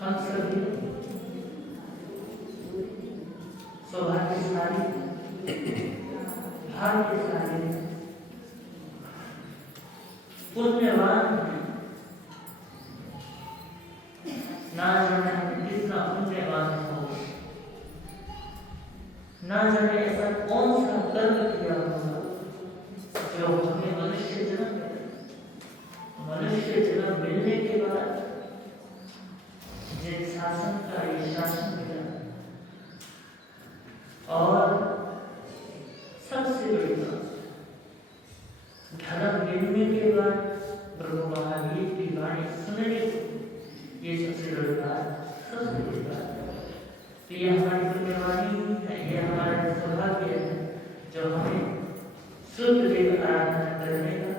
हम सभी सौभाग्यशाली, भाग्यशाली, पुण्यवान हैं। ना जाने हम कितना पुण्यवान हो, ना जाने ऐसा कौन सा कर्म किया होगा जो हमें मनुष्य जन्म मिला। मनुष्य जन्म मिलने के बाद जिस शासन का ये शासन मिला, और सबसे बड़ी बात, धर्म मिलने के बाद प्रभु महावीर की वाणी सुनने को, ये सबसे बड़ी बात, सबसे बड़ी बात। तो ये हमारी पुण्यवाणी है, ये हमारा सौभाग्य है जो हमें शुद्ध देव आराधना करने का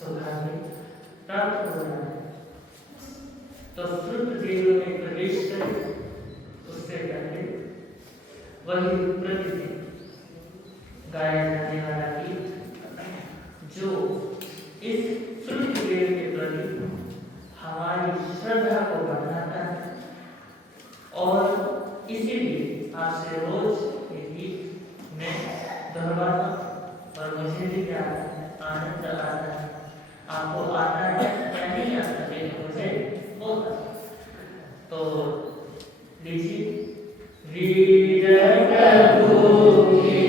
सौभाग्य प्राप्त हो रहा है। तो शुद्ध देव में प्रवेश करें उससे पहले वही प्रतिदिन गाया जाने वाला गीत जो इस शुद्ध देव के प्रति हमारी श्रद्धा को बढ़ाता है, और इसीलिए आपसे रोज ये गीत मैं दोहराता हूँ और मुझे भी क्या आनंद आता है। आपको आता है या नहीं आता, लेकिन मुझे होता है। तो लीजिए। वीर प्रभु की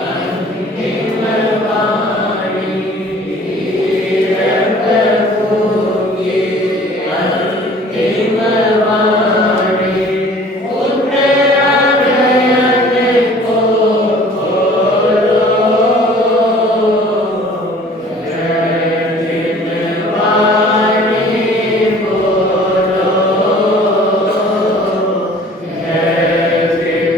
अंतिम वाणी, वीर प्रभु की अंतिम वाणी, पुत्र हृदय को खोलो, जय जिन वाणी बोलो, जय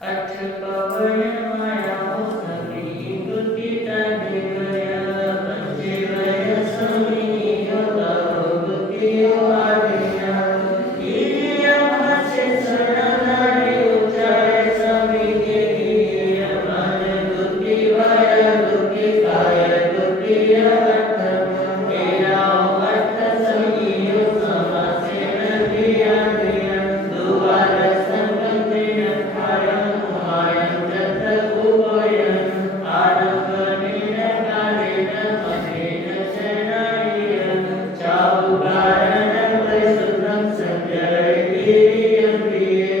अठ पवन माया हो सभी बुद्धि तनि गया पंचे वय समीयो तव बुद्धि आदिया ईरिया भाषे सरनारी उचारे सभी गिरिय मन बुद्धि वय बुद्धि काय बुद्धि अर्थ तेरा अर्थ समीयो समासेन क्रिया क्रिया दुवार संबंधेन कार्यम मायं जत उभयं आरम्भनेन कालेन मनेन शरणाय चाउकारणं परिशुद्धं सञ्जयतीरियं प्रिये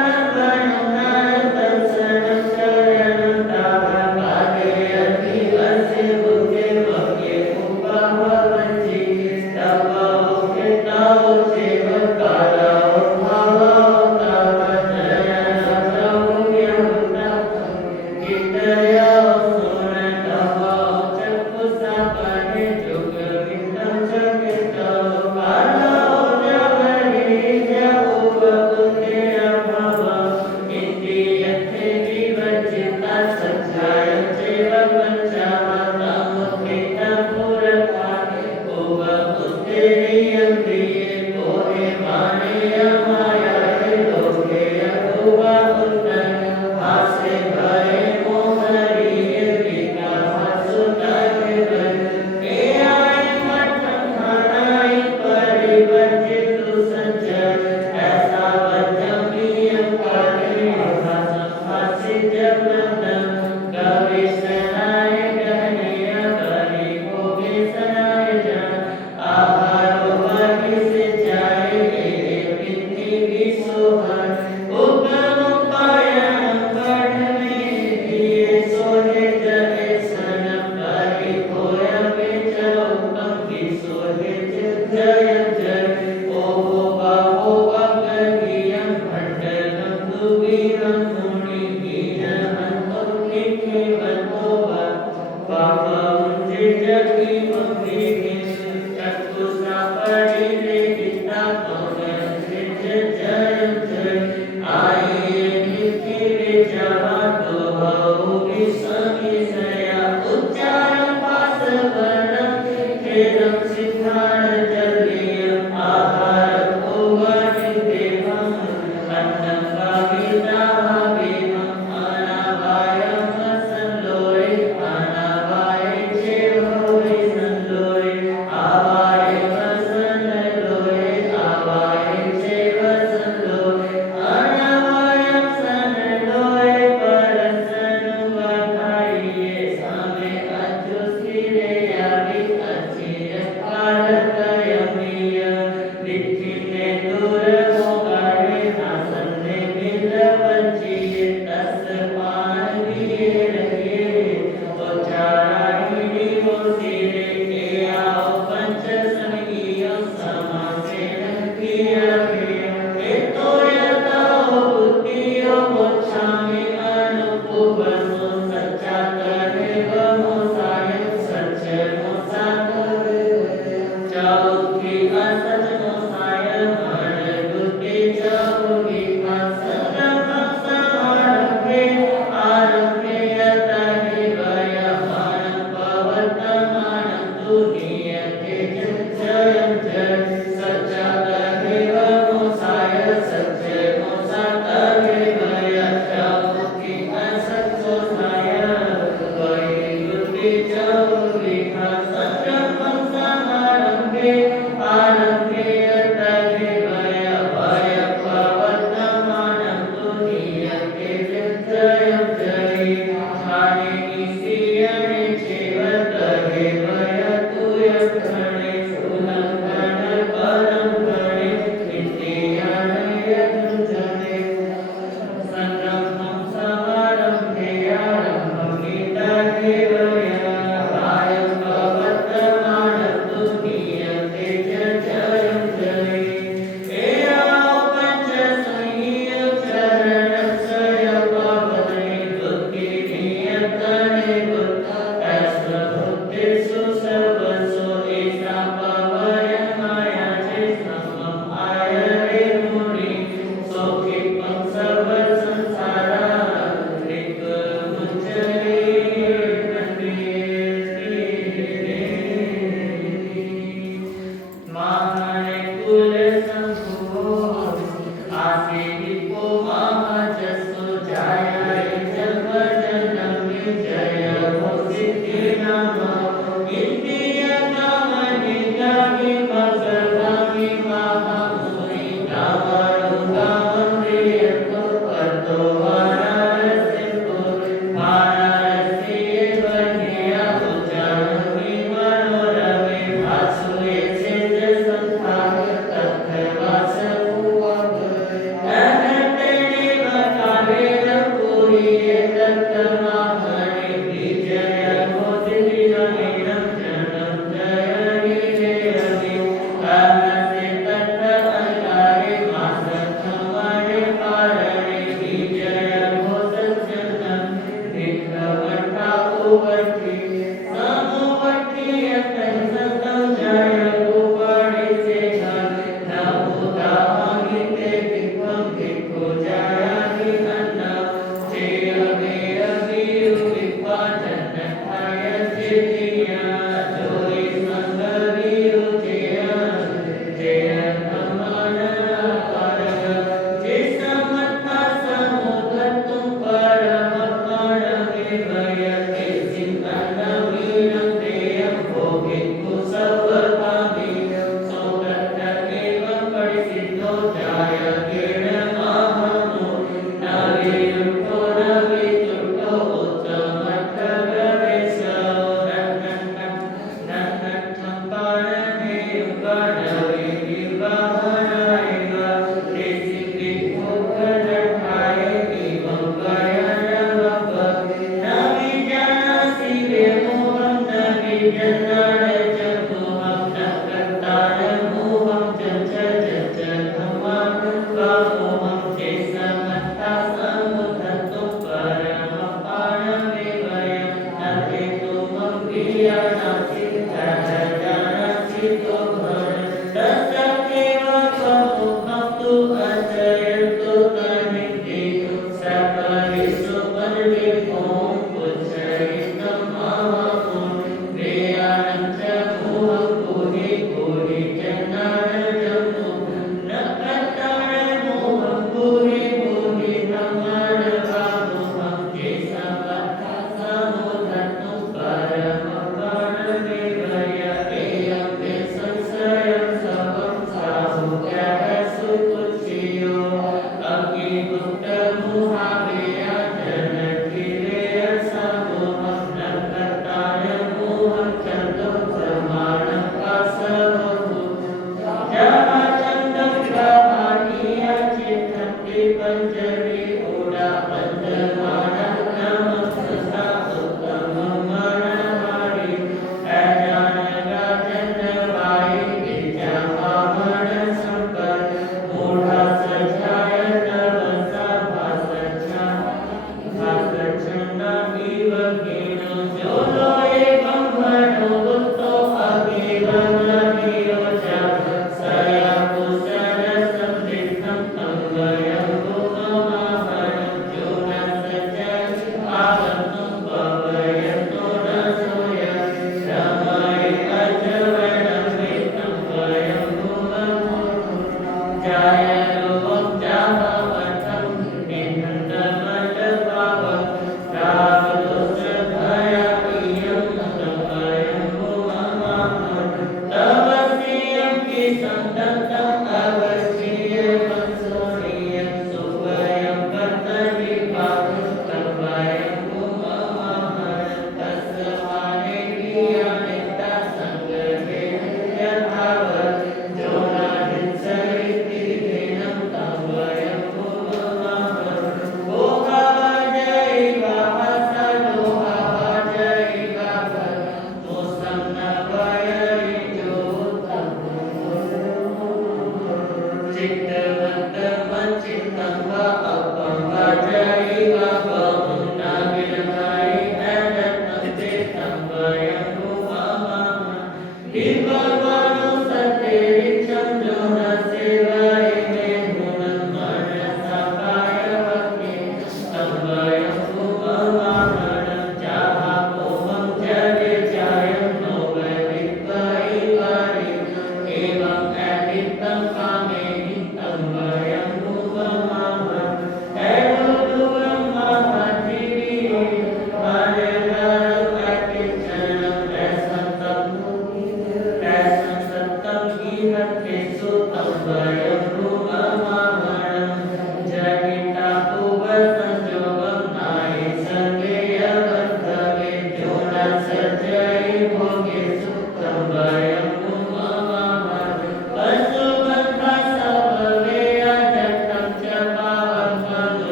तत्त्वानपनुनां तत्सनं शरणं तावपादयति अस्य बुद्धिर्वक्ये उपभवन्ति तपो कृतौ चैव कालौ भावौ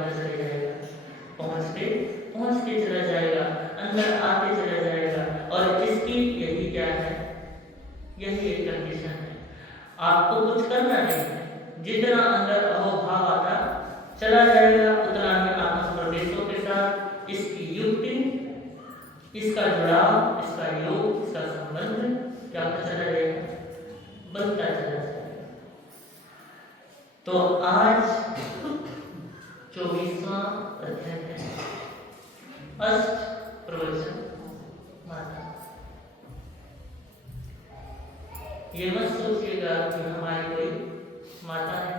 होता चले जाएगा, पहुँचते पहुँचते चला जाएगा, अंदर आते चला जाएगा। और इसकी यही क्या है, यही एक कंडीशन है। आपको कुछ करना नहीं है, जितना अंदर अहोभाव आता चला जाएगा उतना ही आपस प्रदेशों के साथ इसकी युक्ति, इसका जुड़ाव, इसका योग, इसका संबंध क्या होता चला जाएगा, बनता चला जाएगा। तो आज 24वां अध्याय है, अष्ट प्रवचन माता। ये मत सोचिएगा कि हमारी कोई माता है,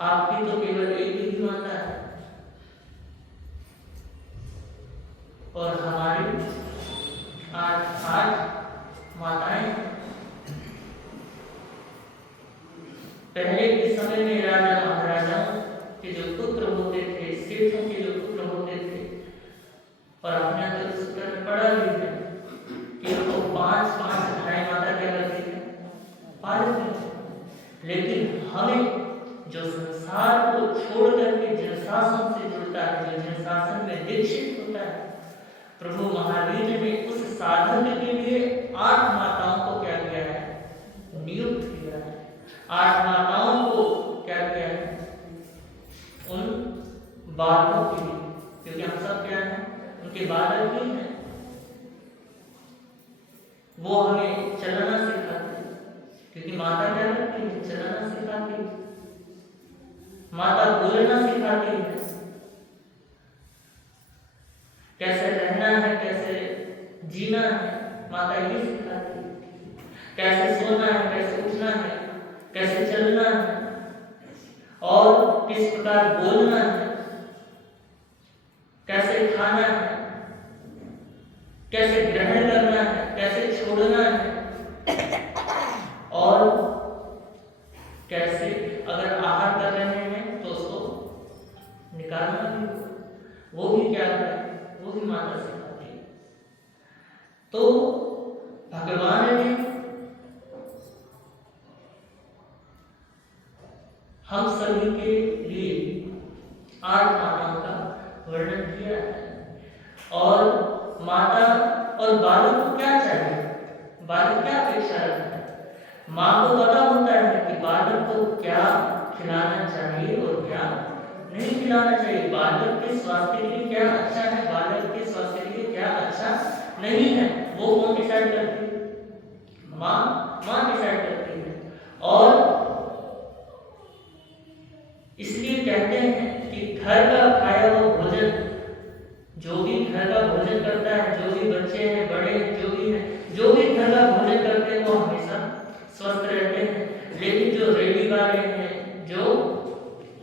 आपकी तो केवल एक ही माता है और हमारी आठ माताएं। पहले के समय में राजा महाराजाओं के जो पुत्र होते थे, सेठों के जो पुत्र होते थे, और आपने अगर इस पर पढ़ा भी है कि उनको 5-5 भाई माता क्या करती थे, पालती थे। लेकिन हमें जो संसार को छोड़ करके जिन शासन से जुड़ता है, जो जिन शासन में दीक्षित होता है, प्रभु महावीर ने उस साधन के लिए 8 माताओं को क्या किया है, नियुक्त किया है। 8 माताओं को क्या किया है, उन बालकों के लिए, क्योंकि हम सब क्या है, उनके बालक ही हैं। वो हमें चलना सिखाती है, क्योंकि माता क्या करती है, चलना सिखाती है, माता बोलना सिखाती है, कैसे रहना है, कैसे जीना है, माता ये सिखाती है। कैसे सोना है, कैसे उठना है, कैसे चलना है, और किस प्रकार बोलना है, कैसे खाना है, कैसे ग्रहण करना है, कैसे छोड़ना है, और कैसे अगर आहार कर रहे हैं तो उसको निकालना भी, वो भी क्या है, वो भी माता सिखाती है। तो भगवान ने हम सभी के लिए 8 माताओं का वर्णन किया है। और माता और बालक को क्या चाहिए, बालक क्या अपेक्षा रखता है, माँ को पता होता है कि बालक को क्या खिलाना चाहिए और क्या नहीं खिलाना चाहिए, बालक के स्वास्थ्य के लिए क्या अच्छा है, बालक के स्वास्थ्य के लिए क्या अच्छा नहीं है, वो कौन डिसाइड करती है, माँ डिसाइड करती है। और इसलिए कहते हैं कि घर का खाया हुआ भोजन, जो भी घर का भोजन करता है, जो भी बच्चे हैं, बड़े हैं, जो भी हैं, जो भी घर का भोजन करते हैं, वो हमेशा स्वस्थ रहते हैं। लेकिन जो रेडी वाले हैं, जो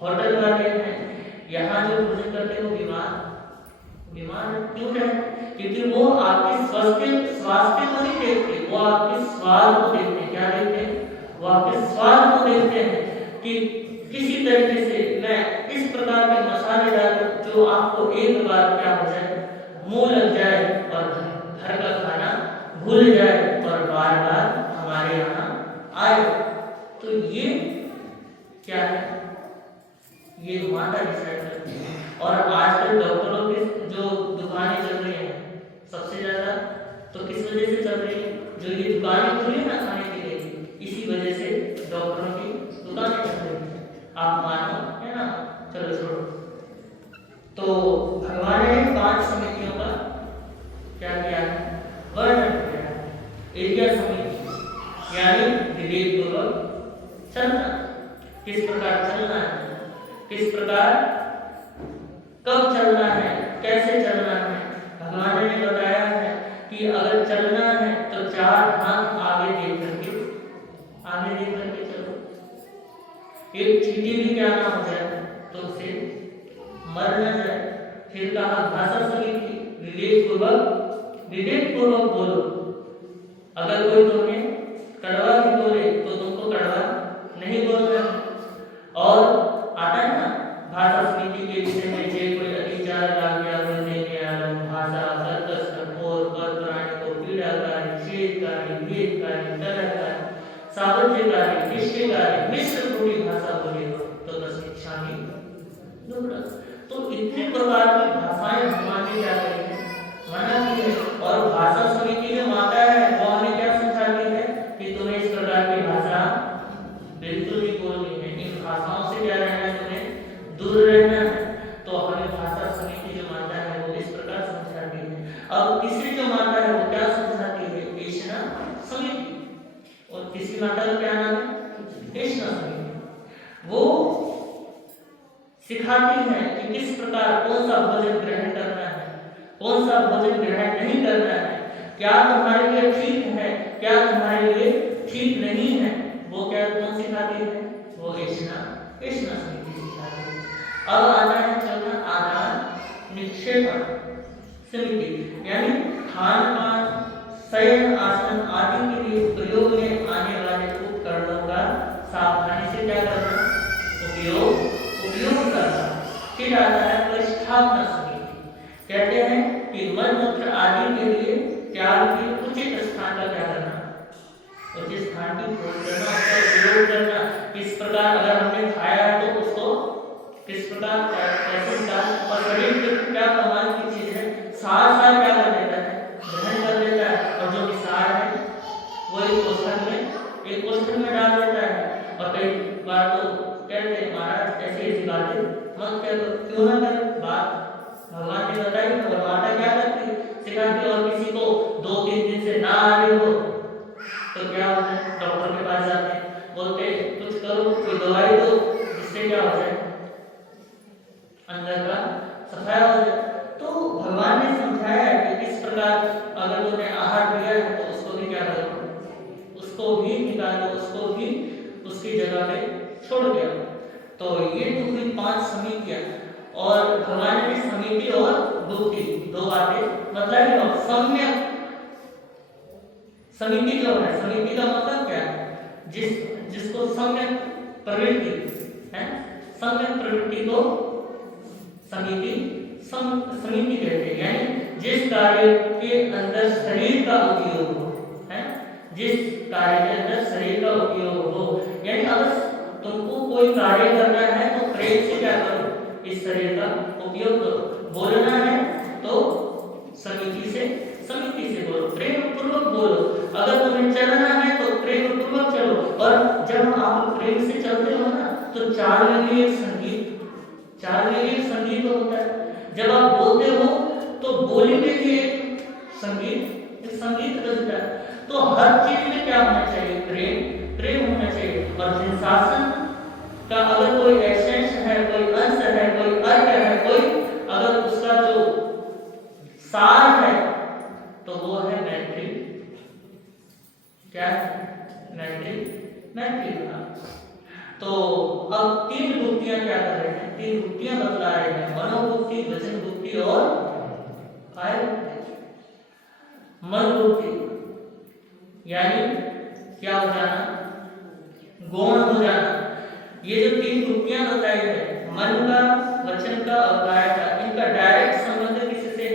होटल वाले हैं, यहाँ जो भोजन करते हैं, वो बीमार क्यों रहते? क्योंकि वो आपके स्वास्थ्य को नहीं देखते, वो आपके स्वाद को देखते हैं। क्या देखते हैं? वो आपके स्वाद को देखते हैं कि किसी तरीके से मैं इस प्रकार के मसाले डालूं जो आपको एक बार क्या हो जाए, मुंह लग जाए और घर का खाना भूल जाए और बार बार हमारे यहाँ आए। तो ये क्या है, ये माता डिसाइड करती है। और आजकल डॉक्टरों की जो दुकानें चल रही हैं सबसे ज्यादा, तो किस वजह से चल रही है? जो ये दुकानें खुली है ना खाने के लिए, इसी वजह से डॉक्टरों की दुकानें चल रही है। आप मानो है ना, चलो छोड़ो। तो भगवान ने 5 समितियों का क्या किया है, वर्णन किया है। एरिया समिति यानी विवेक पूर्वक चलना, किस प्रकार चलना है, किस प्रकार कब चलना है, कैसे चलना है। भगवान ने बताया है कि अगर चलना है तो 4 हाथ आगे देख करके चलो। एक चींटी भी क्या ना हो जाए तो उसे मर न जाए। फिर कहा भाषा समिति, विवेक पूर्वक बोलो। अगर कोई तुम्हें कड़वा भी बोले तो तुमको कड़वा नहीं बोलना है। और आता है ना भाषा समिति के विषय में, जे कोई अतिचार आज्ञा बोलने में आरंभ भाषा सर्कस कठोर पर प्राणी को पीड़ाकारी छेदकारी भेदकारी तरहकारी सावध्यकारी निष्ठेकारी मिश्र रूपी भाषा बोले तो 10 शिक्षा में सिखाती हैं कि किस प्रकार कौन सा भोजन ग्रहण करना है, कौन सा भोजन ग्रहण नहीं करना है, क्या तुम्हारे लिए ठीक है, क्या तुम्हारे लिए ठीक नहीं है। वो क्या कौन सिखाती है? वो ऐशना समिति सिखाती है। अब आता है चौथा आधार निक्षेपण समिति, यानी खान पान, शयन आसन आदि के लिए प्रयोग में आने वाले उपकरणों का सावधानी से क्या करना, उपयोग करना। फिर आता है प्रतिष्ठापना समिति, कहते हैं कि मल मूत्र आदि के लिए त्याग के उचित स्थान का क्या करना, उचित स्थान की खोज करना, उसका उपयोग करना। किस प्रकार अगर हमने खाया है तो उसको किस प्रकार कैसे निकाल, और शरीर के क्या कमाल की चीज है, सार क्या कर देता है, ग्रहण कर लेता है, और जो विसार है वो एक कोष्ठक में डाल देता है। और कई बार तो कहते हैं महाराज ऐसी बातें मत करो, क्यों ना करें बात, भगवान ने बताई तो माता क्या करती सिखाती। और किसी को 2-3 दिन से ना आ रही हो तो क्या होता है, डॉक्टर के पास जाते हैं, बोलते कुछ करो, कोई दवाई दो जिससे क्या हो जाए, अंदर का सफाई हो जाए। तो भगवान ने समझाया है कि किस प्रकार अगर तुमने आहार लिया है तो उसको भी क्या करो, उसको भी निकालो, उसको भी उसकी जगह पे छोड़ दिया। तो ये तो हुई 5 समितियां। और भगवान ने समिति और बुद्धि 2 बातें मतलब सम्यक समिति जो है, समिति का मतलब क्या है, जिसको सम्यक प्रवृत्ति है, सम्यक प्रवृत्ति को समिति कहते हैं। यानी जिस कार्य के अंदर शरीर का उपयोग हो, है, जिस कार्य के अंदर शरीर का उपयोग हो, यानी अगर तुमको कोई कार्य करना है तो प्रेम से क्या करो, इस शरीर का उपयोग करो। बोलना है तो समिति से बोलो, प्रेम पूर्वक बोलो। अगर तुम्हें चलना है तो प्रेम पूर्वक चलो। और जब आप प्रेम से चलते हो ना तो चाल में भी एक संगीत होता है। जब आप बोलते हो तो बोली में भी एक संगीत बजता है। तो हर चीज में क्या होना चाहिए, प्रेम होना चाहिए। और शासन का अगर कोई एसेंस है, कोई अंश है, कोई अर्थ है, कोई अगर उसका जो सार है तो वो है मैत्री। क्या मैत्री भाव। तो अब 3 बुद्धियां क्या कर रहे हैं, 3 बुद्धियां बतला रहे हैं, मनोबुद्धि, वचन बुद्धि और काय बुद्धि। मन बुद्धि यानी क्या हो जाना, गौण हो जाना। ये जो 3 बुद्धियां बताई है, मन का, वचन का और काय का, इनका डायरेक्ट संबंध किससे है,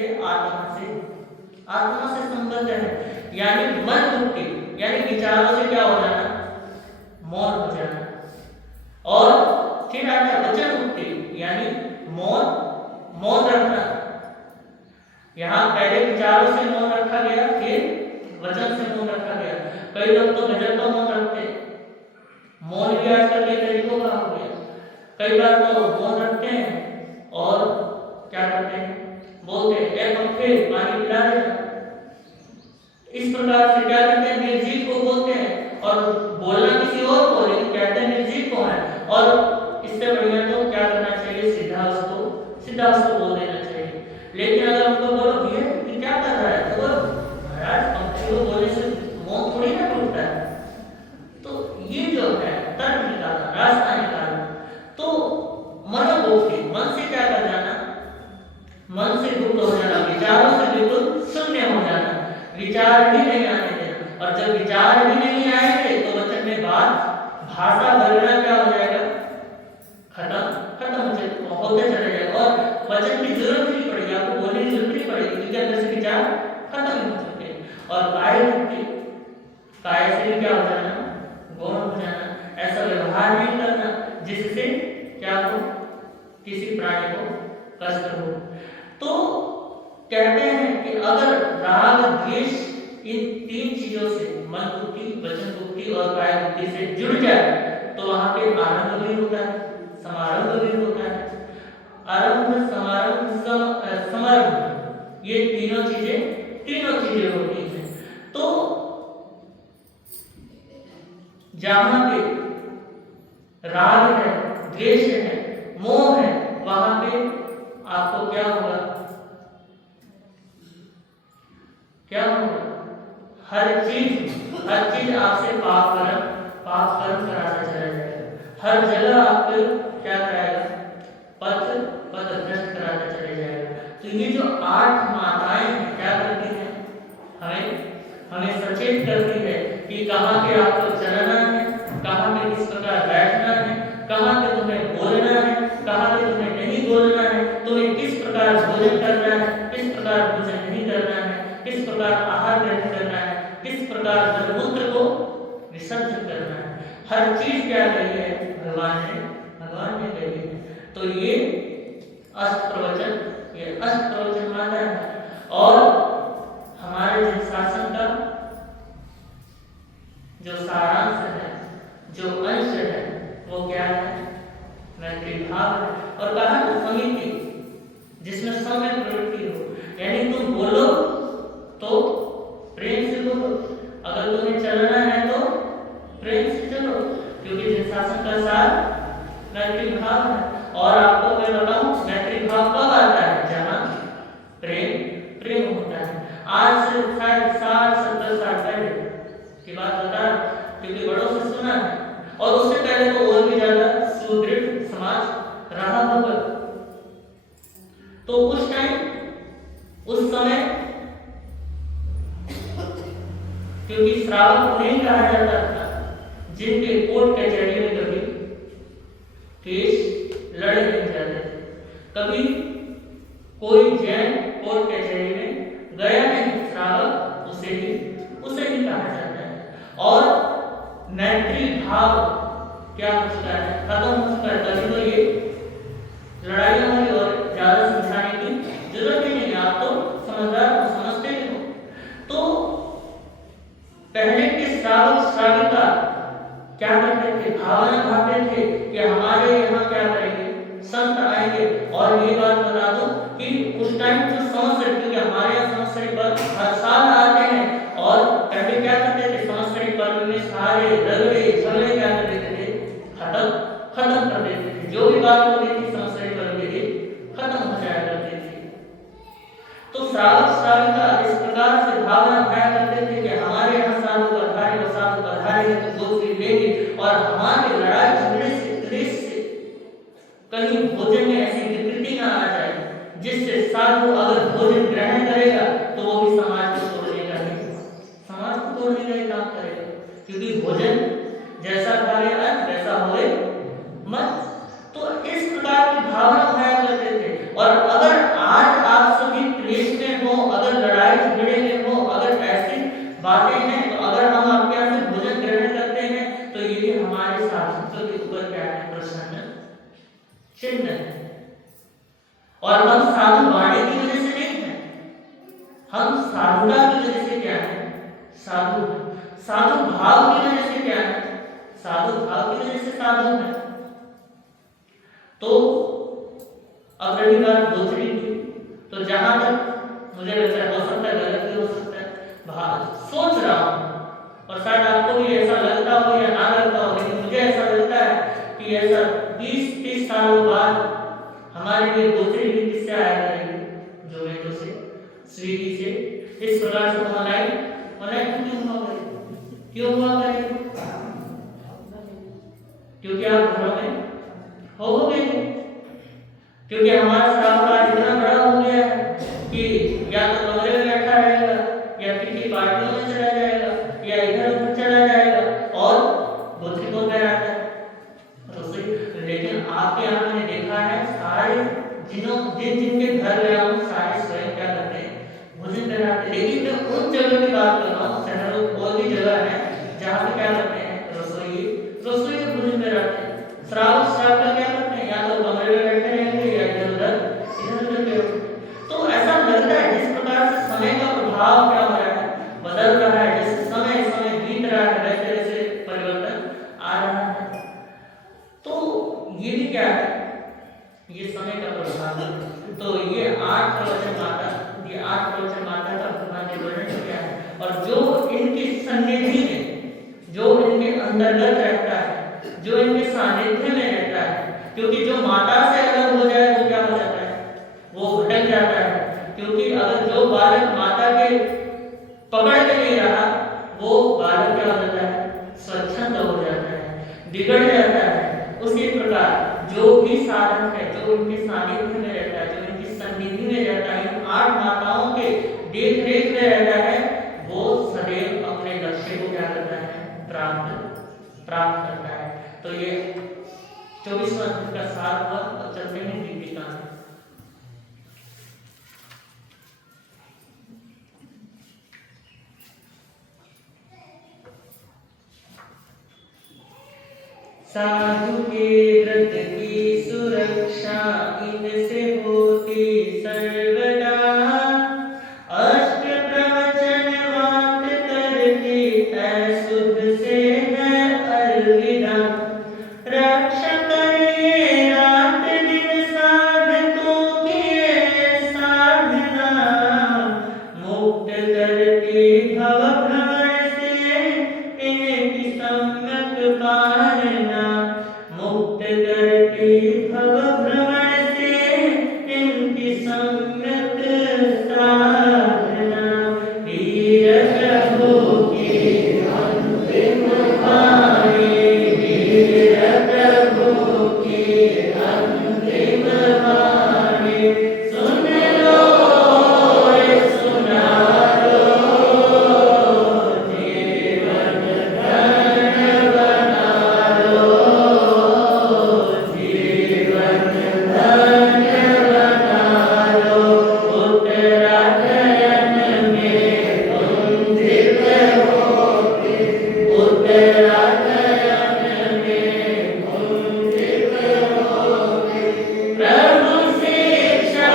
आत्मा से संबंध है। यानी मन बुद्धि यानी विचारों से क्या हो जाना, मौन हो जाना। और फिर आता है वचन बुद्धि यानी मौन रखना। यहाँ पहले विचारों से मौन रखा गया, फिर वचन से मौन रखा गया। कई लोग तो गजब का मौन रखते हैं, मौन भी आजकल के तरीकों का हो गया। कई बार तो मौन रखते हैं और क्या करते हैं, बोलते हैं ए पंखे पानी पिला देना। इस प्रकार से क्या करते हैं, निर्जीव को बोलते हैं और बोलना किसी और को, लेकिन कहते हैं निर्जीव को है। और इससे बढ़िया तो क्या करना चाहिए, सीधा उसको बोल देना चाहिए। लेकिन अगर उनको बोलो भैया ये क्या कर रहा है, तो महाराज पंखे को बोलने से मौन थोड़ी ना टूटता है। तो ये जो है तर्क निकालना, रास्ता निकालना। तो मनोबुद्धि, मन से क्या कर जाना, मन से मुक्त हो जाना, विचारों से बिल्कुल शून्य हो जाना, विचार भी नहीं आने देना। और जब विचार भी नहीं आएंगे तो वचन में बात, भाषा बोलना क्या हो जाएगा, खत्म होते चले जाएगा। और वचन की जरूरत नहीं पड़ेगी, आपको बोलने की जरूरत नहीं पड़ेगी, क्योंकि अंदर से विचार खत्म हो चुके हैं। और काय बुद्धि, काय से क्या हो जाना, गौण हो जाना। ऐसा व्यवहार नहीं करना जिससे क्या हो, किसी प्राणी को कष्ट हो। तो कहते हैं कि अगर राग द्वेष इन 3 चीजों से, मन बुद्धि, वचन बुद्धि और काय बुद्धि से जुड़ जाए तो वहां पे आरंभ भी होता है, समारंभ भी होता है। आरंभ, समारंभ, समारंभ, ये तीनों चीजें होती हैं। तो जहां पे राग है, द्वेष है, मोह है, वहां पे आपको क्या होगा, क्या होगा, हर चीज आपसे पाप कर्म कराता चला जाएगा। हर जगह आपको क्या कराएगा, पद भ्रष्ट कराता चले जाएगा। तो ये जो 8 माताएं क्या करती हैं, हमें सचेत करती है कि कहाँ पे आपको चलना है, कहाँ पे किस प्रकार बैठना है, कहाँ पे तुम्हें बोलना है, कहाँ पे तुम्हें नहीं बोलना है, तुम्हें किस प्रकार भोजन करना है, किस प्रकार भोजन नहीं करना है, किस प्रकार आहार ग्रहण करना है, किस प्रकार मलमूत्र को विसर्जन करना है। हर चीज क्या कही है, भगवान ने कही है। तो ये अष्टप्रवचन माता है। और हमारे जन शासन का जो सारांश है, जो अंश है, वो क्या है, मैत्री भाव है। और कहा तो समिति जिसमें सम्यक प्रवृत्ति हो, यानी तुम बोलो तो प्रेम से बोलो, अगर तुम्हें चलना है तो प्रेम से चलो, क्योंकि जन शासन का सार मैत्री भाव है। और आपको मैं बताऊं, मैत्री भाव कब आता है, जहां प्रेम होता है। आज से शायद 60-70 साल पहले की बात बता, क्योंकि बड़ों से सुना है, और उससे पहले तो और भी ज्यादा सुदृढ़ समाज रहा होगा। तो उस टाइम, उस समय, क्योंकि श्रावक उन्हें कहा जाता था जिनके कोर्ट कचहरी में कभी केस लड़े नहीं जाते थे। कभी कोई जैन कोर्ट कचहरी में गया नहीं, श्रावक उसे ही कहा जाता है। और मैत्री भाव क्या हो चुका है, खत्म हो चुका है। तभी तो ये लड़ाई हमारी और ज्यादा समझाने की जरूरत ही नहीं है, आप तो समझदार हो, समझते ही हो। तो पहले के श्रावक श्राविका क्या करते थे, भावना भावते थे कि हमारे यहाँ क्या करेंगे, संत आएंगे। और ये बात बता दो कि उस टाइम जो संवत्सरी, क्योंकि हमारे यहाँ संवत्सरी पर्व हर साल आते हैं, और पहले क्या करते थे, संवत्सरी पर्व में सारे रगड़े झगड़े क्या कर देते थे, खत्म कर देते थे। जो भी बात होती थी संवत्सरी पर्व के लिए खत्म हो जाया करती थी। तो श्रावक श्राविका इस प्रकार से भावना पाया करते थे कि हमारे यहाँ साधु पधारे, और साधु पधारे तो गोत्री लेंगे, और हमारे लड़ाई झगड़े से, क्लेश से कहीं भोजन में ऐसी विकृति ना आ जाए जिससे साधु अगर भोजन ग्रहण करेगा तो वो भी समाज को तोड़ने का ही काम करेगा। क्योंकि भोजन जैसा खावे अन्न वैसा होए मत। तो इस प्रकार की भावना पाया करते थे। और अगर आज आप सभी क्लेश में हो, अगर लड़ाई झगड़े में हो, अगर ऐसी बातें हैं, तो अगर हम आपके यहाँ से भोजन ग्रहण करते हैं तो ये हमारे साधुत्व के ऊपर क्या है, प्रसन्न चिन्ह है। और हम साधु वाणी की वजह से नहीं है, हम साधुता की वजह से क्या है, साधु है। साधु भाव की वजह से क्या है, साधु भाव की वजह से साधु है। तो अब रही बात गोत्री की, तो जहां तक मुझे लगता है, हो सकता है गलत भी हो सकता है, सोच रहा हूं, और शायद आपको भी ऐसा लगता हो या ना लगता हो, लेकिन मुझे ऐसा लगता है कि ऐसा 20-30 सालों बाद हमारे लिए गोत्री भी किससे आया करेगी, जोमेटो से, स्विगी से, इस प्रकार से ऑनलाइन क्यों हुआ करेगी? क्योंकि आप घरों में होगे, क्योंकि हमारा श्रावक इतना बड़ा हो गया है कि या तो कमरे में बैठा रहेगा, या किसी पार्टियों में चला जाएगा, या इधर उधर चला जाएगा, और गोत्री को कराता है रसोई। लेकिन आपके यहाँ मैंने देखा है, सारे जिनके घर गया हूँ, सारे स्वयं क्या करते हैं, भोजन कराते। लेकिन मैं उन जगह की बात कर रहा हूँ, शहरों और भी जगह है जहाँ पे क्या करते हैं, रसोई भोजन कराते हैं। श्रावक श्राविका क्या करते हैं, या तो कमरे में बैठे रहेंगे, या इधर उधर। तो ऐसा लगता है जिस प्रकार से समय का प्रभाव क्या हो रहा है, बदल रहा है, जैसे समय बीत रहा है, वैसे वैसे परिवर्तन आ रहा है। तो ये भी क्या है, ये समय का प्रभाव है। तो ये 8 प्रवचन माता का भगवान ने वर्णन किया है। और जो इनकी सन्निधि में, जो इनके अंतर्गत रहता है, जो इनके सानिध्य में रहता है, क्योंकि जो माता से अलग हो जाए वो क्योंकि अगर जो बालक माता के पकड़ के नहीं रहा, वो बालक क्या हो जाता है, स्वच्छंद हो जाता है, बिगड़ जाता है। उसी प्रकार जो भी साधक है, जो उनके सानिध्य में रहता है, जो उनकी सन्निधि में रहता है, इन 8 माताओं के देख रेख में रहता है, वो सदैव अपने लक्ष्य को क्या करता है, प्राप्त करता है। तो ये 24वां अध्याय का सार हुआ। और चलते हैं दीपिका में। साधु के व्रत की सुरक्षा इनसे होती सर्वदा, अष्ट प्रवचन मात करके अशुद्ध से है अलविदा। रक्षा करे रात दिन साधकों की साधना, मुक्त करके भव भ्रमण से इनकी सम्यक पालना, मुक्त करके भव भ्रमण से इनकी सम्यक साधना। वीर प्रभु की अंतिम वाणी, वीर प्रभु की अंतिम वाणी, सुन लो सुना लो, जीवन धन्य बना लो, जीवन धन्य बना लो। उत्तराखंड में तुम दिव्य होगे, उत्तराखंड में तुम दिव्य होगे। प्रभु शिक्षा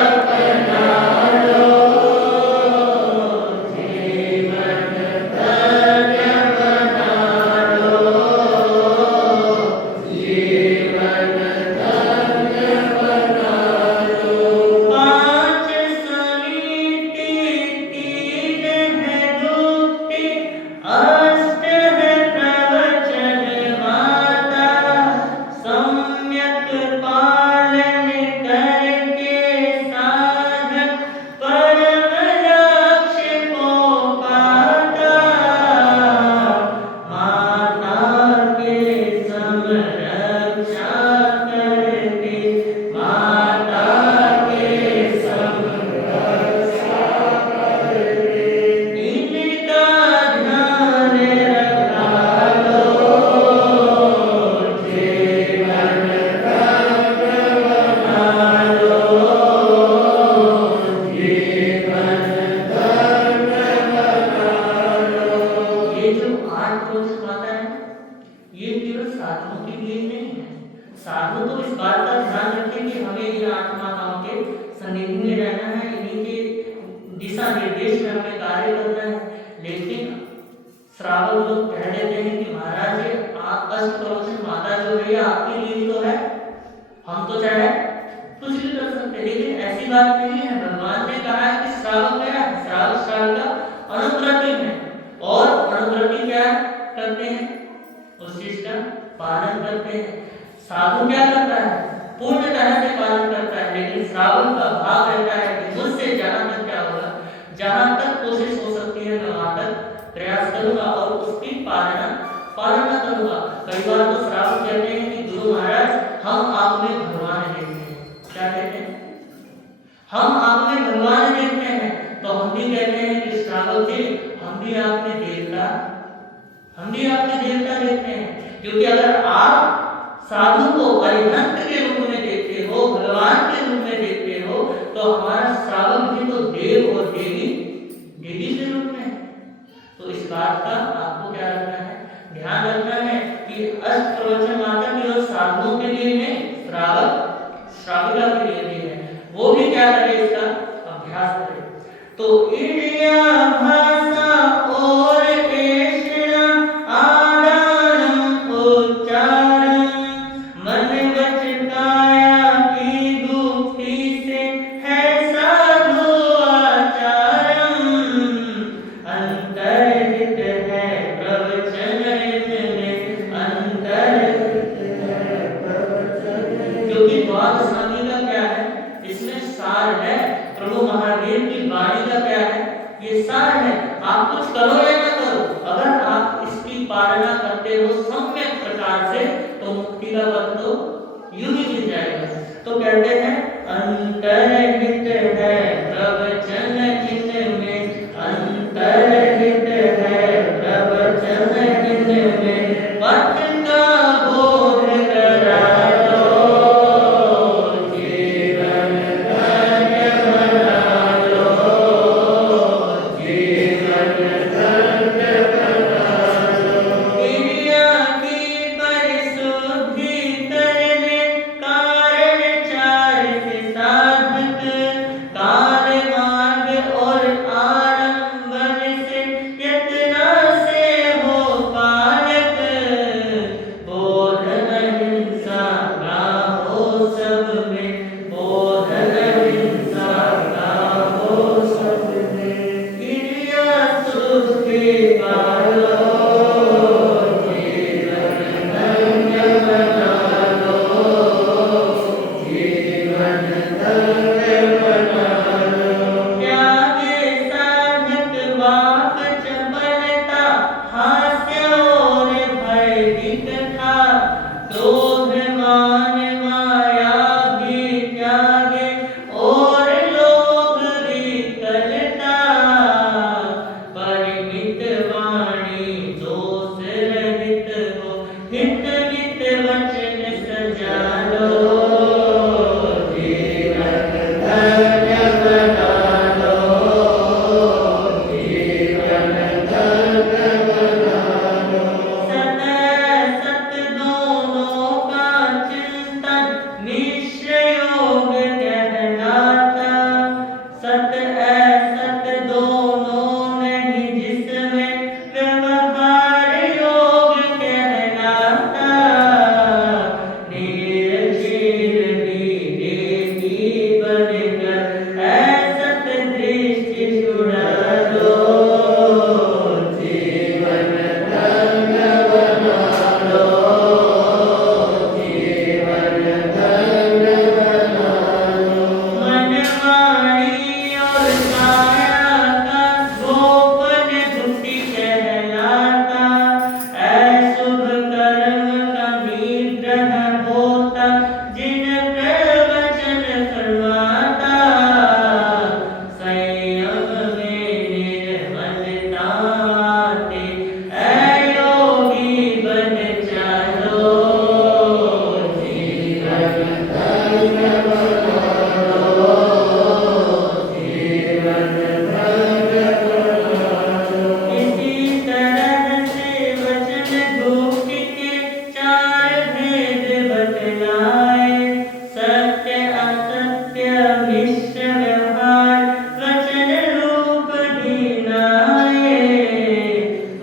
अपना लो, जीवन धन्य बना लो, जीवन धन्य बना लो। 5 समिति 3 है दुक्ति, अष्ट है प्रवचन माता, सम्यक पालन करके साधक परम लक्ष्य को पाता। माता के समरक्षा करके, माता के समरक्षा करके, इनका ध्यान रखा लो, जीवन धन्य बना लो, जीवन धन्य बना लो। ये जो 8 प्रवचन माता है, ये केवल साधुओं के लिए नहीं है। साधु तो इस बात का ध्यान रखें कि हमें इन 8 माताओं के सन्निधि में रहना है, इन्हीं के दिशा निर्देश में हमें कार्य करना है। लेकिन श्रावक लोग कह देते हैं कि महाराज ये अष्ट प्रवचन माता जो है, ये आपके लिए तो है, हम तो चाहे कुछ भी कर सकते हैं। लेकिन ऐसी बात नहीं है। भगवान ने कहा है कि श्रावक क्या है, श्रावक का अनुव्रती है, और अनुव्रती क्या करते हैं, उस चीज का पालन करते हैं। साधु क्या करता है, पूर्ण तरह से पालन करता है, लेकिन श्रावक का भाव रहता है कि मुझसे जहां तक क्या होगा, जहां तक कोशिश हो सकती है मैं वहां तक प्रयास करूंगा और उसकी पालना करूंगा। कई बार तो श्रावक कहते हैं कि गुरु महाराज हम आप में भगवान देखते हैं। क्या कहते हैं, हम आप में भगवान देखते हैं। तो हम भी कहते हैं कि श्रावक जी हम भी आप में देवता देखते हैं। क्योंकि अगर आप साधु को अरिहंत के रूप में देखते हो, भगवान के रूप में देखते हो, तो हमारा श्रावक भी तो देव और देवी के रूप में है। तो इस बात का आपको क्या रखना है, ध्यान रखना है कि अष्ट प्रवचन माता केवल साधुओं के लिए नहीं, श्राविका के लिए भी है। वो भी क्या करे, इसका अभ्यास करे। तो इंद्रिया भाषा और ऐषणा आदानम उच्चारण, मन वचन काया की दुक्ति से है साधु आचारम। अंतर्हित है प्रवचन इनमें, अंतर्हित है प्रवचन। क्योंकि द्वादश संहिता क्या है, इसमें सार है प्रभु ये सार है। आप कुछ करो या ना करो, अगर आप इसकी पालना करते हो सम्यक प्रकार से तो मुक्ति का पद तो यूं ही मिल जाएगा। तो कहते हैं अंतर्हित है प्रवचन इनमें, अंतर्हित है प्रवचन इनमें, पथ का बोध करा दो, जीवन धन्य बना लो, जीवन धन्य बना लो। क्रिया की परिशुद्धि करने कारण चार से साधक, काल मार्ग और आलम्बन से यत्न से हो पालक, बोध अहिंसा का हो सब में, बोध अहिंसा का हो सब में, क्रिया शुद्धि पालो, जीवन धन्य बना लो, जीवन धन्य बना लो। त्यागे साधक वाक चपलता, हास्य और भय विकथा, क्रोध मान माया भी त्यागे और लोभ विकलता, परिमित वाणी दोष रहित हो, हित मित वचन सजा लो, जीवन धन्य बना लो, जीवन धन्य बना लो। सत असत दोनों का चिंतन निश्चय योग कहलाता, सत असत दोनों नहीं जिसमें व्यवहार योग कहलाता, निर्चीर विवेकी बनकर असत दृष्टि छुड़ा लो, जीवन धन्य बना लो, जीवन धन्य बना लो। मन वाणी और काया का गोपन दुखी कहलाता, अशुभ कर्म का निग्रह होता, जिन प्रवचन करवाता, संयम में निर्मलता आते, अयोगी बन चालो, जीवन धन्य बना लो, जीवन धन्य बना लो। इसी तरह से वचन गुप्त के चार भेद बतलाए, सत्य असत्य मिश्र व्यवहार वचन रूप दिनाए,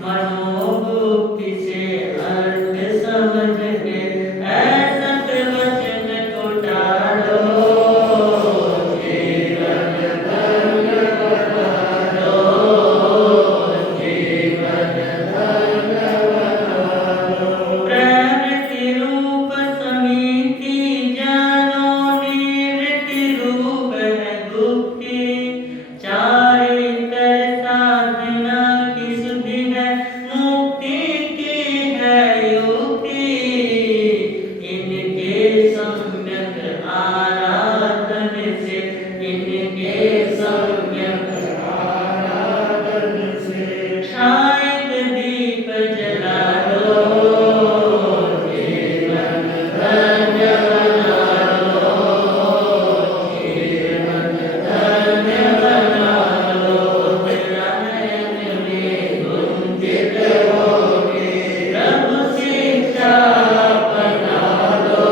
मनोबुद्धि से अर्थ समझ के असत वचन को टालो, जीवन धन्य बना लो, जीवन धन्य बना लो। प्रवृत्ति रूप समिति जानो, निवृत्ति रूप है गुप्ति, चारित्र साधना की शुद्धि है, मुक्ति की है युक्ति, इनके सम्यक आराधन से, इनके सम्यक आराधन से, शायद दीप जला लो, जीवन धन्य बना लो, जीवन धन्य बना लो। नयन में गुंजित होके प्रभु शिक्षा बना लो,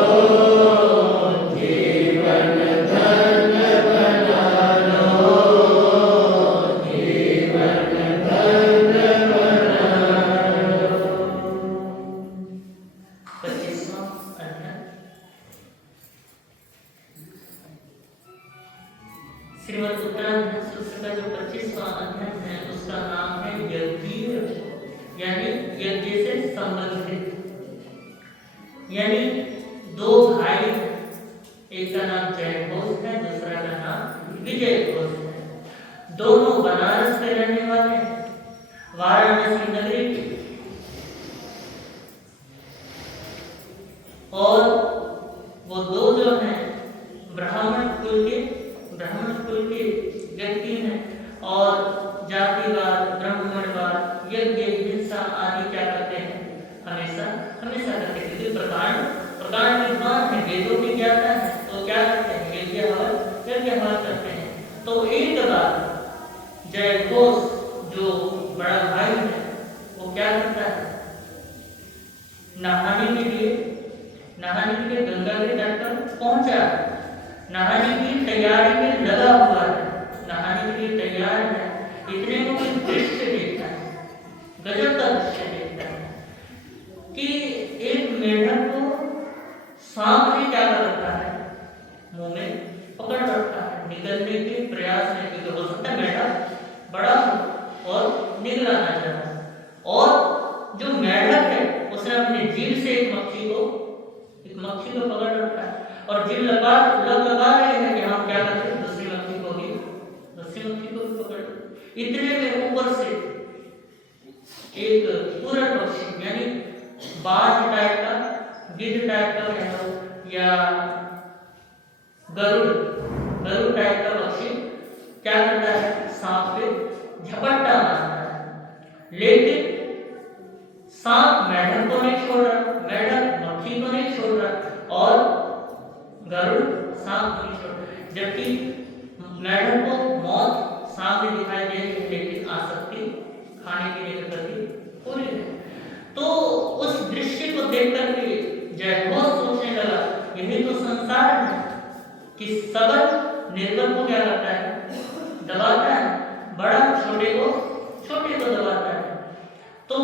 जीवन धन्य बना लो, जीवन धन्य बना लो। 25वां अध्याय। श्रीमद् उत्तराखंड सूत्र का जो 25वां अध्याय है उसका नाम है यज्ञीय, यानी यज्ञ से संबंधित, यानी दो भाई, एक का नाम जय घोष है, दूसरा का नाम विजय घोष है। दोनों बनारस के रहने व्यक्ति हैं और जातिवाद, ब्राह्मणवाद, यज्ञ, हिंसा आदि क्या करते हैं, हमेशा करते हैं। क्योंकि प्रकांड विद्वान है, वेदों की ज्ञाता है, तो क्या करते हैं, यज्ञ हवन करते हैं। तो एक बार जयघोष जो बड़ा भाई है वो क्या करता है, नहाने के लिए गंगा के तट पर पहुंचा, नहाने की तैयारी में लगा हुआ है, नहाने के लिए तैयार है। इतने में कोई दृश्य देखता है, गजब का दृश्य देखता है कि एक मेढक को सांप ने क्या कर रखा है, मुंह में पकड़ रखा है, निकलने के प्रयास में, क्योंकि हो सकता है मेढक बड़ा हो और निकला ना चाहे। और जो मेढक है उसने अपनी जीभ से एक मक्खी को पकड़ रखा है और जीभ लगा रहे हैं कि हम क्या करते हैं, दूसरी मक्खी को भी पकड़। इतने में ऊपर से एक पूरा पक्षी यानी बाज टाइप का, गिद्ध टाइप का कह लो या गरुड़ टाइप का पक्षी क्या करता है, सांप पे झपट्टा मारता है। लेकिन सांप मेढक को नहीं छोड़ रहा, मेढक मक्खी को नहीं छोड़ रहा और गरुड़ सांप को नहीं छोड़ रहा। जबकि मेढक को मौत सांप में दिखाई दे रही है, लेकिन आसक्ति खाने के लिए प्रति पूरी है। तो उस दृश्य को देख करके जयघोष सोचने लगा, यही तो संसार है कि सबल निर्बल को क्या करता है, दबाता है, बड़ा छोटे को दबाता है। तो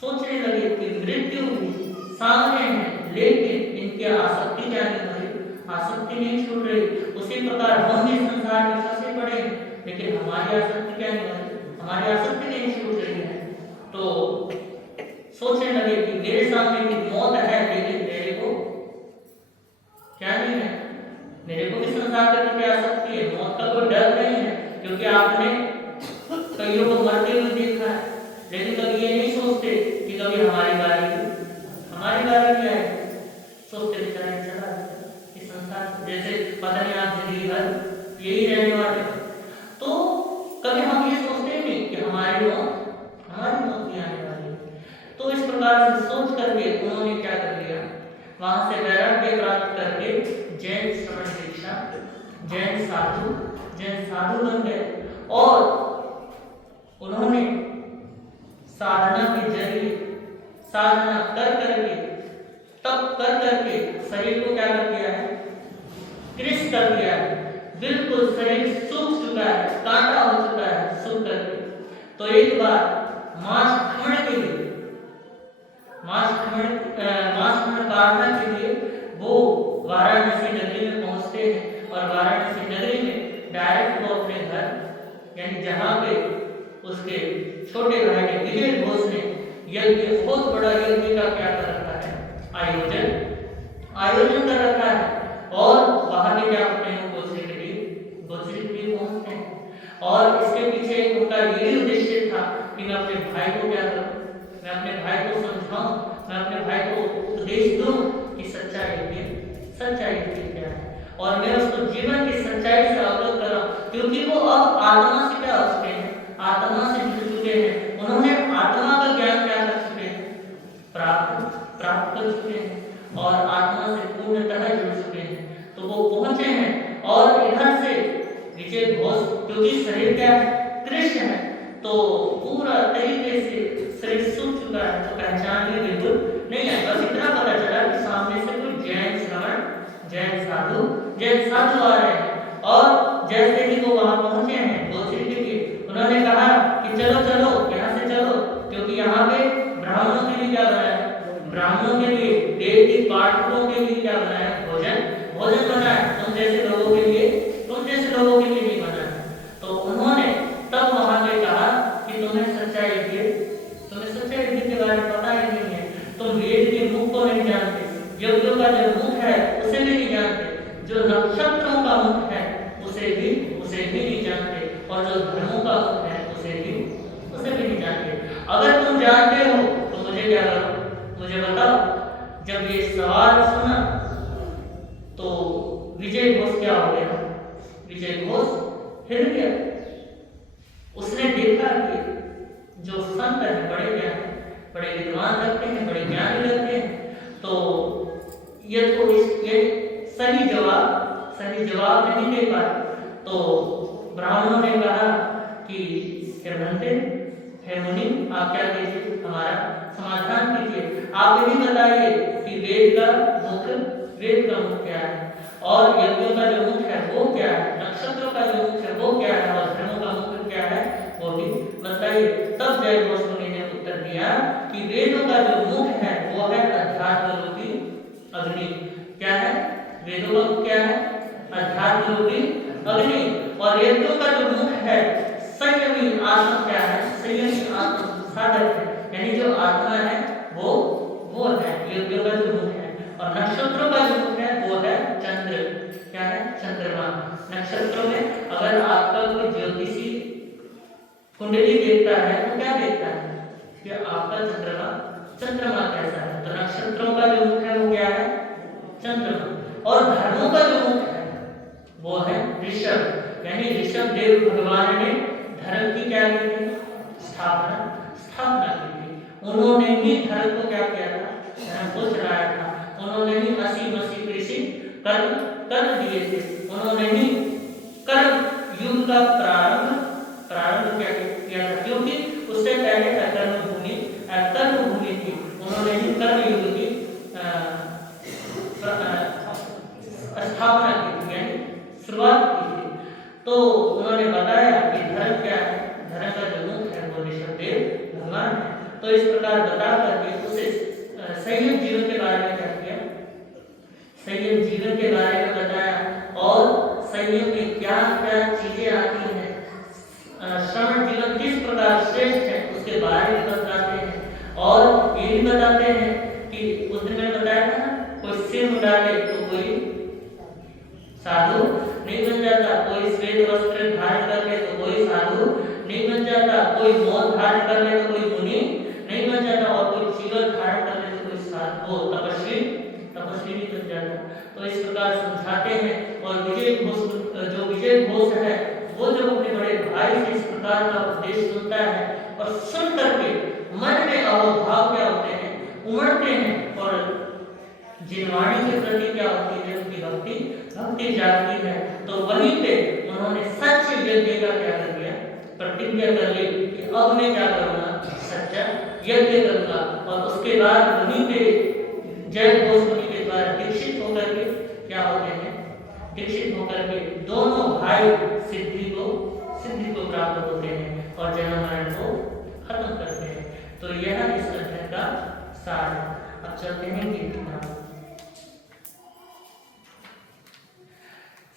सोचने लगे कि मृत्यु भी सामने है, लेकिन इनकी आसक्ति क्या नहीं हो रही, आसक्ति नहीं छूट रही। उसी प्रकार हम भी संसार में फंसे पड़े हैं, लेकिन हमारी आसक्ति क्या नहीं हो रही, हमारी आसक्ति नहीं छूट रही है। तो सोचने लगे कि मेरे सामने भी मौत है, लेकिन मेरे को क्या नहीं है, मेरे को भी संसार के प्रति आसक्ति है, मौत का कोई डर नहीं है। क्योंकि आपने कईयों को मरते हुए देखा है, लेकिन कभी ये नहीं सोचते कि कभी हमारी बारी क्या है, सोचते बेचारे चला इस संसार, जैसे पता नहीं आप जिंदगी भर यही रहने वाले। तो कभी हम ये सोचते नहीं कि हमारी मौत भी आने वाली है। तो इस प्रकार से सोच करके उन्होंने क्या कर लिया, वहां से वैराग्य प्राप्त करके जैन श्रवण दीक्षा, जैन साधु बन गए और उन्होंने साधना के जरिए, साधना कर करके, तप कर करके शरीर को क्या कर दिया है, कृष कर दिया है, बिल्कुल शरीर सूख चुका है, कांटा हो चुका है सूख करके। तो एक बार मांस काटने के लिए वो वाराणसी नगरी में पहुंचते हैं और वाराणसी नगरी में डायरेक्ट वो अपने घर यानी जहाँ पे उसके छोटे भाई ने विजय घोष ने यज्ञ, बहुत बड़ा यज्ञ का क्या कर रखा है, आयोजन कर रखा है। और वहां पे क्या होते हैं, गोचरी के लिए पहुंचते हैं। और इसके पीछे उनका यही उद्देश्य था कि मैं अपने भाई को क्या करूं, मैं अपने भाई को समझाऊं, मैं अपने भाई को उपदेश दूं कि सच्चाई क्या है, और मैं उसको जीवन की सच्चाई से अवगत कराऊं। क्योंकि वो अब आत्मा से क्या हो चुके हैं, आत्मा से जुड़ चुके हैं, उन्होंने आत्मा का ज्ञान क्या कर चुके हैं, प्राप्त कर चुके हैं और आत्मा से पूर्णतः जुड़ चुके हैं। तो वो पहुंचे हैं और इधर से विजय घोष, क्योंकि शरीर क्या है, कृष्ण है, तो पूरा तरीके से शरीर सूख चुका है, तो पहचान भी बिल्कुल नहीं है। बस इतना पता चला कि सामने से कोई जैन साधु आ रहे हैं। और जैसे ही वो वहां पहुंचे हैं गोचरी के लिए, उन्होंने कहा कि चलो यहाँ से चलो, क्योंकि यहाँ पे ब्राह्मणों के लिए क्या बनाया है, ब्राह्मणों के लिए, वेद पाठकों के लिए क्या बनाया है, भोजन बना है, तुम जैसे लोगों के लिए नहीं बना है। तो उन्होंने तब वहां पे कहा कि तुम्हें सच्चाई के बारे में पता ही नहीं है, तुम वेद के मुख को नहीं जानते, यज्ञों का जो मुख है उसे भी नहीं जानते, जो नक्षत्रों का मुख है उसे भी नहीं जानते, और जो धर्मों का मुख है उसे भी नहीं जानते। अगर तुम जानते हो तो मुझे क्या करो, मुझे बताओ। जब ये सवाल सुना तो विजय घोष क्या हो गया, विजय घोष हिल गया। उसने देखा कि जो संत है बड़े ज्ञानी, बड़े विद्वान लगते हैं, बड़े ज्ञानी लगते हैं, तो ये सही जवाब नहीं दे पाए। तो ब्राह्मणों ने कहा कि हे बंदे, हे मुनि, आप क्या कीजिए, हमारा समाधान कीजिए। आप यही बताइए कि वेद का मुख क्या है, और यज्ञों का जो मुख है वो क्या है, नक्षत्रों का जो मुख है वो क्या है, और धर्मों का मुख क्या है वो भी बताइए। तब जय घोष मुनि ने उत्तर दिया कि वेदों का जो मुख है वो है अध्यात्म रूपी अग्नि। क्या है? वेदों का मुख क्या है? अध्यात्म रूपी अग्नि। और यज्ञों का जो मुख है संयमी आत्मा क्या है? संयमी आत्मा साधक है, यानी जो आत्मा है वो है यज्ञों का जो मुख है। और नक्षत्रों का जो मुख है वो है चंद्र। क्या है? चंद्रमा। नक्षत्रों में अगर आपका कोई ज्योतिषी कुंडली देखता है तो क्या देखता है कि आपका चंद्रमा कैसा है। तो नक्षत्रों का जो मुख है वो क्या है? चंद्रमा। और धर्मों का जो मुख है वो है ऋषभ, यानी ऋषभ देव भगवान ने धर्म की क्या की थी? स्थापना की थी। उन्होंने ही धर्म को क्या किया था? धर्म को चलाया था। उन्होंने ही मसी कृषि कर दिए थे। उन्होंने ही कर्म युग का प्रारंभ क्या किया था, क्योंकि उससे पहले कर्म भूमि थी। उन्होंने ही कर्म युग की स्थापना की थी, यानी शुरुआत की थी। तो उन्होंने बताया कि धर्म क्या है, धर्म का जो मुख है वो ऋषभदेव भगवान है। तो इस प्रकार बता करके उसे संयम जीवन के बारे में क्या किया? संयम जीवन के बारे में बताया, और संयम में क्या क्या चीजें आती हैं, श्रवण जीवन किस प्रकार श्रेष्ठ है उसके बारे में बताते हैं। और ये भी बताते हैं कि उस दिन मैंने बताया था कोई सिर मुंडाले तो कोई साधु नहीं बन जाता, कोई श्वेत वस्त्र धारण कर ले तो कोई साधु नहीं बन जाता, कोई मोल धारण कर ले तो कोई मुनि नहीं बन जाता, और कोई चिवर धारण कर ले तो कोई साधु तपस्वी नहीं बन जाता। तो इस प्रकार समझाते हैं। और विजय घोष है वो जब अपने बड़े भाई से इस प्रकार का उपदेश सुनता है और सुन करके मन में अहोभाव क्या होते हैं, उमड़ते हैं, और जिनवाणी के प्रति क्या होती है, उनकी भक्ति जागती है। तो वहीं पे उन्होंने सच्चे यज्ञ का क्या कर दिया? प्रतिज्ञा कर ली कि अब मैं क्या करूंगा? सच्चा यज्ञ करूंगा। और उसके बाद वहीं पे जय घोष मुनि के द्वारा दीक्षित होकर के क्या होते हैं? दीक्षित होकर के दोनों भाई सिद्धि को प्राप्त होते हैं और जन्म मरण को खत्म करते हैं। तो यह इस अध्याय का सार है। अब चलते हैं गीता।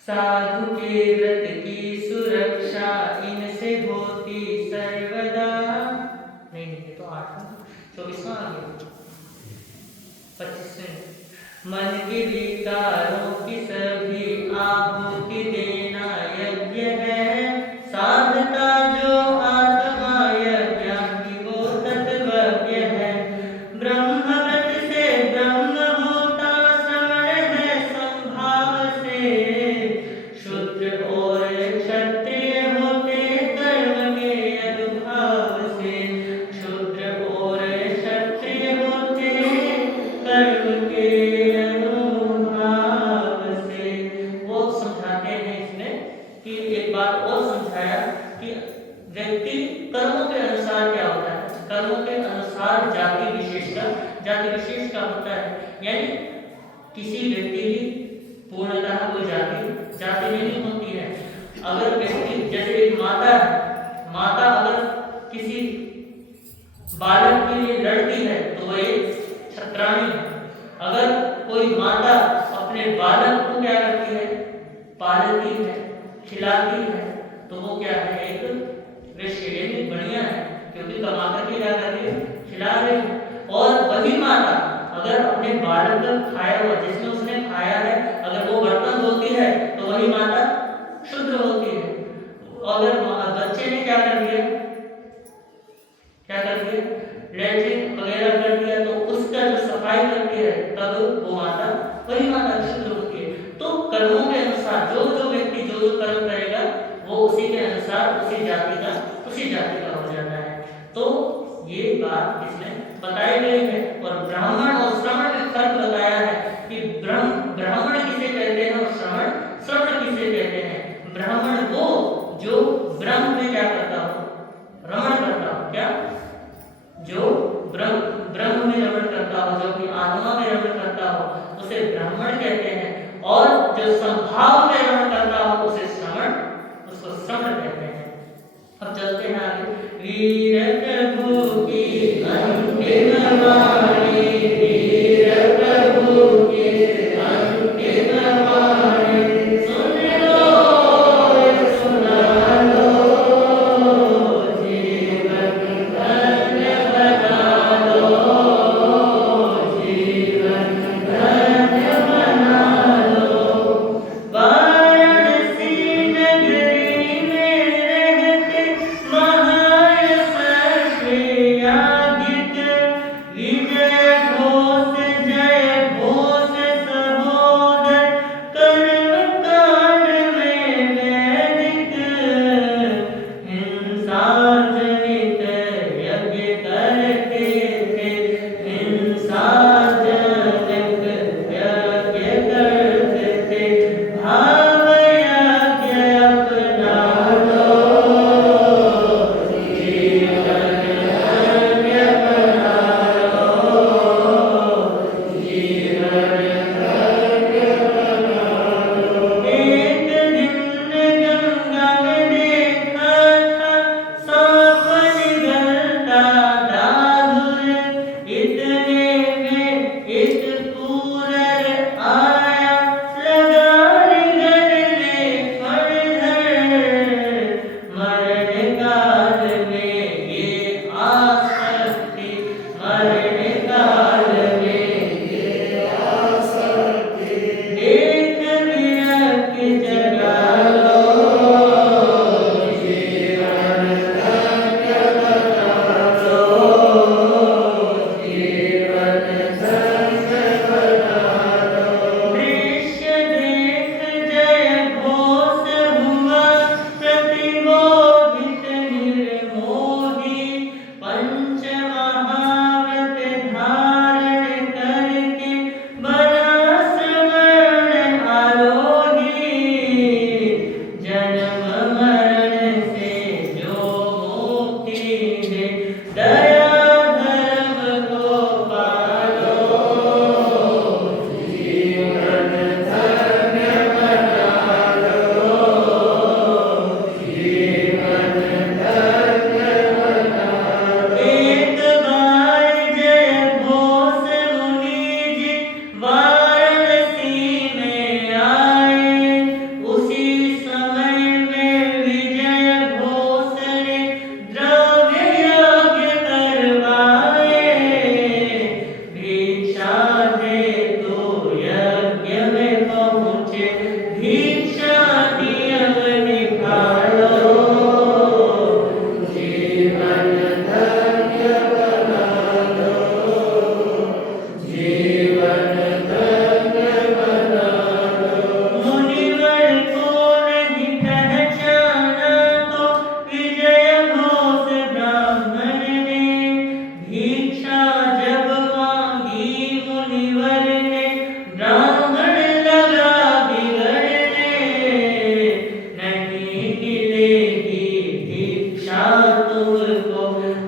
साधु के व्रत की सुरक्षा इनसे होती सर्वदा। नहीं तो 24वां आ गया। 25वें मन के विकारों की सभी आहुति देना यज्ञ है। साधता जो आत्मा यज्ञ की वो तत्वज्ञ है। ब्रह्मव्रत से ब्रह्म होता श्रवण है संभाव से। शूद्र और क्षत्रिय होते कर्म के अनुभाव से। शूद्र और क्षत्रिय होते कर्म के अनुभाव से। वो समझाते हैं इसमें कि एक बात और समझाया कि व्यक्ति कर्मों के अनुसार क्या होता है, कर्मों के अनुसार जाति विशेष का होता है। यानी किसी व्यक्ति की पूर्णतः कोई जाति नहीं होती है। अगर व्यक्ति जैसे एक माता अगर किसी बालक के लिए लड़ती है तो वह एक छत्राणी है। अगर कोई माता अपने बालक को क्या करती है? पालती है, खिलाती है, तो वो क्या है? एक वेश्या, बढ़िया है, क्योंकि कमाकर के क्या कर रही है? खिला रही है। और वही माता अगर अपने बालक का खाया हुआ जिसमें उसने खाया है अगर वो बर्तन धोती है तो वही माता शुद्ध होती है। अगर बच्चे ने क्या कर दिया लैट्रिन वगैरह कर दिया तो उसका जो सफाई करती है तब वो माता वही माता शुद्ध होती है। तो कर्मों के अनुसार जो व्यक्ति जो कर्म करे अनुसार उसी जाति का हो जाता है। तो ये बात इसमें बताई गई है। और ब्राह्मण और श्रमण में फर्क बताया है कि ब्राह्मण किसे कहते हैं और श्रवण किसे कहते हैं। ब्राह्मण वो जो ब्रह्म में क्या करता हो, रमण करता हो, क्या जो ब्रह्म में रमण करता हो, जो अपनी आत्मा में रमण करता हो, उसे ब्राह्मण कहते हैं। और जो संभाव में रमण करता हो उसे उसको श्रवण कहते हैं। अब चलते हैं आगे। वीर प्रभु की अंतिम वाणी, वीर प्रभु की अंतिम वाणी, सुन लो सुना लो, जीवन धन्य बना लो, जीवन धन्य बना लो। वाराणसी नगरी में रहते महायशस्वी याज्ञिक, विजय घोष जय घोष सहोदर, कर्मकांड में वैदिक, हिंसा जनित यज्ञ करते थे, हिंसा जनित यज्ञ करते थे। भाव यज्ञ अपना लो, जीवन धन्य बना लो, जीवन धन्य बना लो। एक दिन गंगा में देखा था सांप निगलता दादुर, इतने में एक पूरर आया, लगा निगलने फणधर। मरण काल में ये आसक्ति, मरण काल में ये आसक्ति, देख विरक्त जगा लो, जीवन धन्य बना लो, जीवन धन्य बना लो। दृश्य देख जय घोष हुआ प्रतिबोधित निर्मोही, पंच महाव्रत धारण करके बना स्मरण आरोही। जन्म मरण से जो मुक्ति दे, दया धर्म को पालो, जीवन धन्य बना लो, जीवन धन्य बना लो। एक बार जय घोष मुनि जी वाराणसी में आए, उसी समय में विजय घोष ने द्रव्य यज्ञ करवाए। भिक्षा दे तो यज्ञ में पहुँचे, भिक्षा नियम निकालो, जीवन धन्य बना लो, जीवन धन्य बना लो। मुनिवर को नहीं पहचाना तो विजय घोष ब्राह्मण ने, भिक्षा जब मांगी मुनिवर ने, ब्राह्मण लगा बिगड़ने। नहीं मिलेगी भिक्षा तुमको,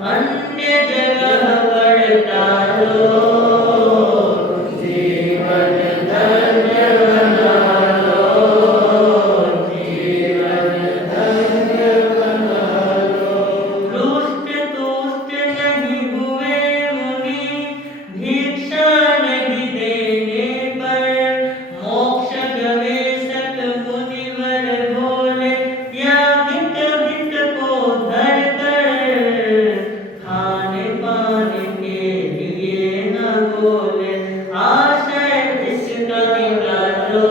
अन्य जगह बढ़ता लो, जीवन धन्य बना लो, जीवन धन्य बना लो। रुष्ट तुष्ट नहीं हुए मुनि, भिक्षा नहीं देने पर, मोक्ष गवेषक मुनिवर बोले, याज्ञिक हित को धर कर, खाने पाने के लिए न बोले, आशय इसका निकालो,